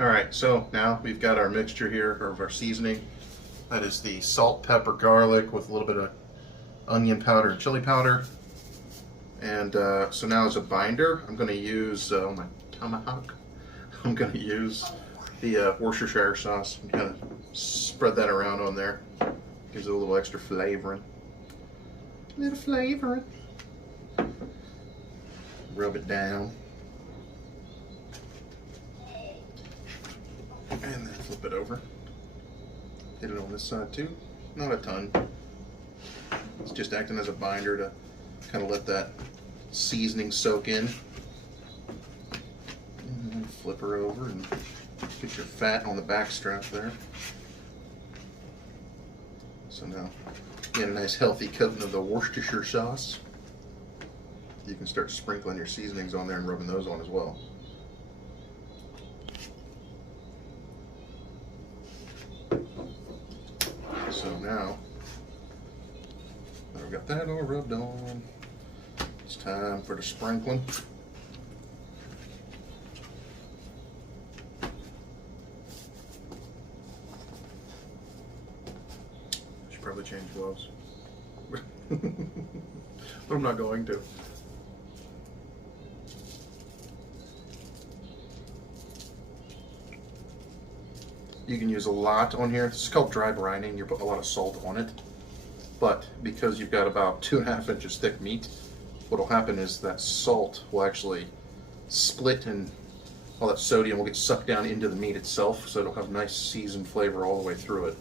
Alright, so now we've got our mixture here of our seasoning. That is the salt, pepper, garlic with a little bit of onion powder and chili powder. And so now as a binder, I'm going to use my Tomahawk. I'm going to use the Worcestershire sauce and kind of spread that around on there. Gives it a little extra flavoring. A little flavoring. Rub it down. And then flip it over. Hit it on this side too. Not a ton. It's just acting as a binder to kind of let that seasoning soak in. And then flip her over and get your fat on the back strap there. So now get a nice healthy coating of the Worcestershire sauce. You can start sprinkling your seasonings on there and rubbing those on as well. So now that we've got that all rubbed on, it's time for the sprinkling. Should probably change gloves. But I'm not going to. You can use a lot on here. It's called dry brining. You put a lot of salt on it. But because you've got about 2.5 inches thick meat, what will happen is that salt will actually split and all that sodium will get sucked down into the meat itself, so it'll have nice seasoned flavor all the way through it.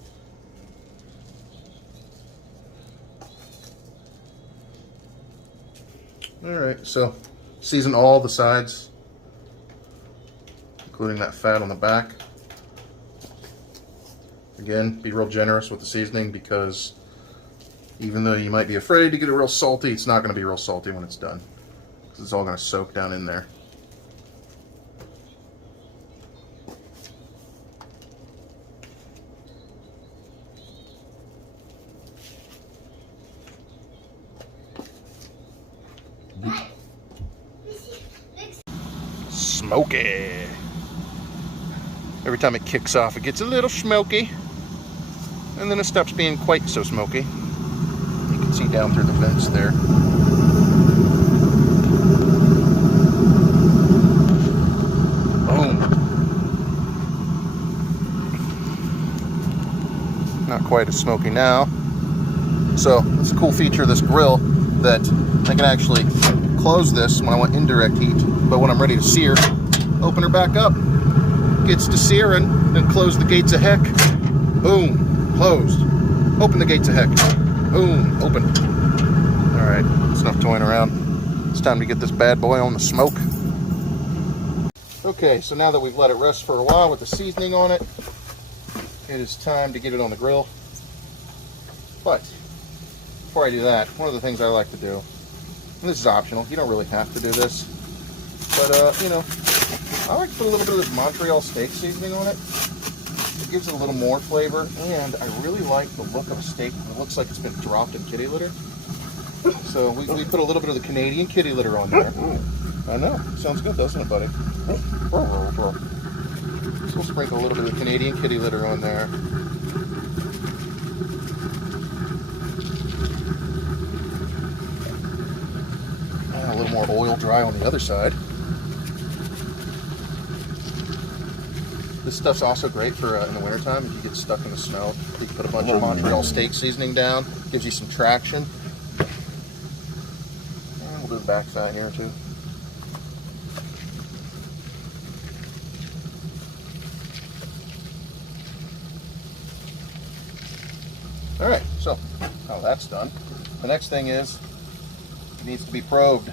Alright, so season all the sides, including that fat on the back. Again, be real generous with the seasoning because even though you might be afraid to get it real salty, it's not going to be real salty when it's done because it's all going to soak down in there. Smoky. Every time it kicks off, it gets a little smoky. And then it stops being quite so smoky. You can see down through the vents there. Boom. Not quite as smoky now. So it's a cool feature of this grill that I can actually close this when I want indirect heat, but when I'm ready to sear, open her back up. Gets to searing, then close the gates of heck. Boom. Closed. Open the gates of heck. Boom. Open. Alright, that's enough toying around. It's time to get this bad boy on the smoke. Okay, so now that we've let it rest for a while with the seasoning on it, it is time to get it on the grill. But before I do that, one of the things I like to do, and this is optional, you don't really have to do this, but you know, I like to put a little bit of this Montreal steak seasoning on it. It gives it a little more flavor, and I really like the look of a steak. It looks like it's been dropped in kitty litter. So we put a little bit of the Canadian kitty litter on there. I know, sounds good, doesn't it, buddy? So we'll sprinkle a little bit of the Canadian kitty litter on there. And a little more oil dry on the other side. This stuff's also great for in the wintertime if you get stuck in the snow. You can put a bunch of Montreal steak seasoning down, gives you some traction. And we'll do the back side here too. Alright, so now that's done. The next thing is it needs to be probed.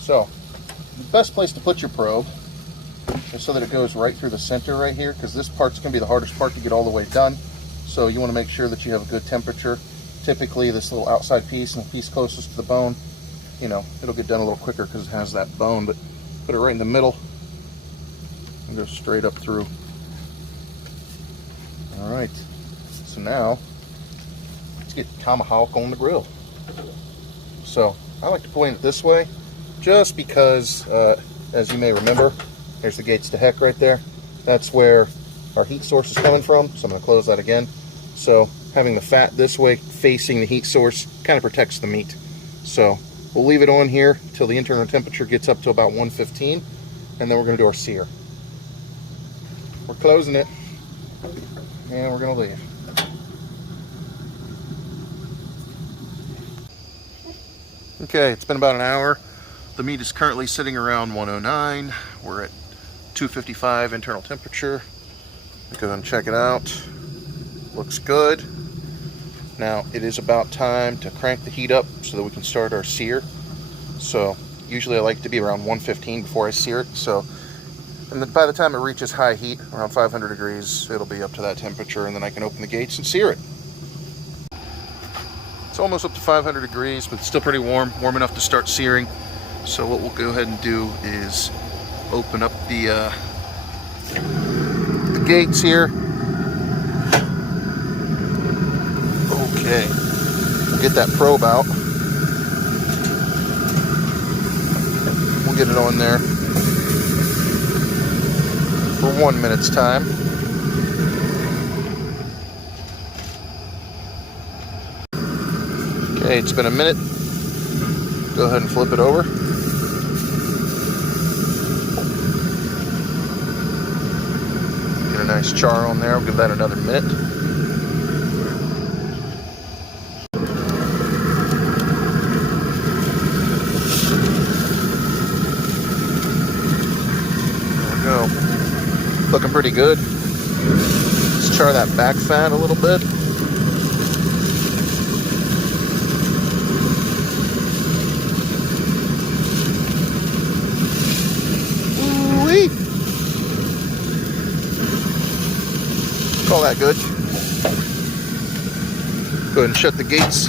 So the best place to put your probe is so that it goes right through the center right here, because this part's going to be the hardest part to get all the way done. So you want to make sure that you have a good temperature. Typically this little outside piece and the piece closest to the bone, you know, it'll get done a little quicker because it has that bone, but put it right in the middle and go straight up through. Alright, so now let's get Tomahawk on the grill. So I like to point it this way just because, as you may remember, There's the gates to heck right there. That's where our heat source is coming from, so I'm going to close that again. So having the fat this way facing the heat source kind of protects the meat. So we'll leave it on here till the internal temperature gets up to about 115, and then we're going to do our sear. We're closing it, and we're going to leave. Okay, it's been about an hour. The meat is currently sitting around 109. We're at 255 internal temperature. Go and check it out. Looks good. Now it is about time to crank the heat up so that we can start our sear. So usually I like to be around 115 before I sear it. So, and then by the time it reaches high heat, around 500 degrees, it'll be up to that temperature, and then I can open the gates and sear it. It's almost up to 500 degrees, but it's still pretty warm enough to start searing. So what we'll go ahead and do is open up the gates here. Okay, we'll get that probe out. We'll get it on there for 1 minute's time. Okay, it's been a minute. Go ahead and flip it over. Get a nice char on there. We'll give that another minute. Looking pretty good. Let's char that back fat a little bit. Ooh-wee. Call that good. Go ahead and shut the gates.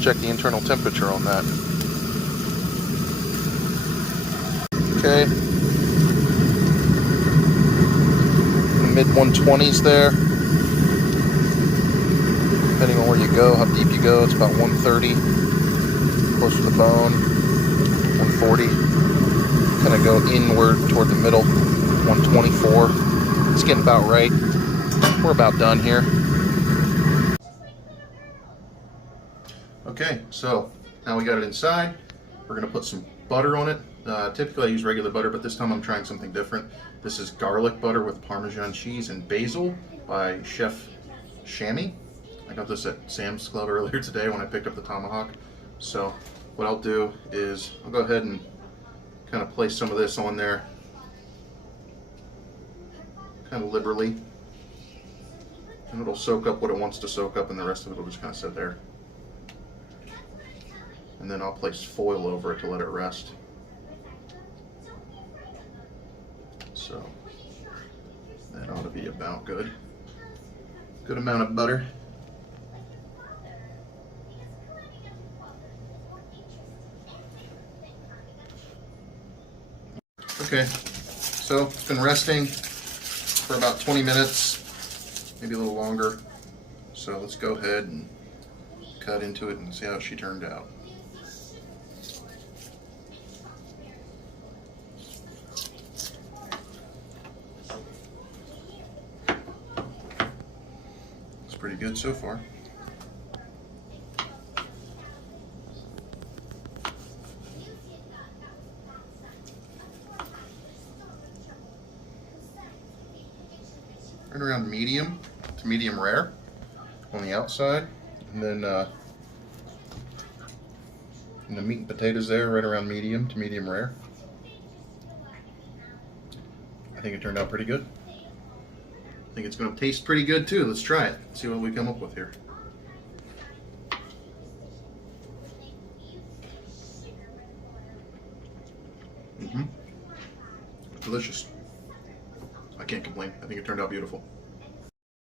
Check the internal temperature on that. Okay. Mid 120s there. Depending on where you go, how deep you go, it's about 130. Close to the bone, 140. Kind of go inward toward the middle, 124. It's getting about right. We're about done here. Okay, so now we got it inside. We're going to put some butter on it. Typically I use regular butter, but this time I'm trying something different. This is garlic butter with Parmesan cheese and basil by Chef Shammy. I got this at Sam's Club earlier today when I picked up the Tomahawk. So what I'll do is I'll go ahead and kind of place some of this on there kind of liberally. And it'll soak up what it wants to soak up, and the rest of it will just kind of sit there. And then I'll place foil over it to let it rest. So that ought to be about good. Good amount of butter. Okay, so it's been resting for about 20 minutes, maybe a little longer. So let's go ahead and cut into it and see how she turned out. Pretty good so far. Right around medium to medium rare on the outside, and then the meat and potatoes there right around medium to medium rare. I think it turned out pretty good. I think it's going to taste pretty good too. Let's try it. See what we come up with here. Delicious. I can't complain. I think it turned out beautiful.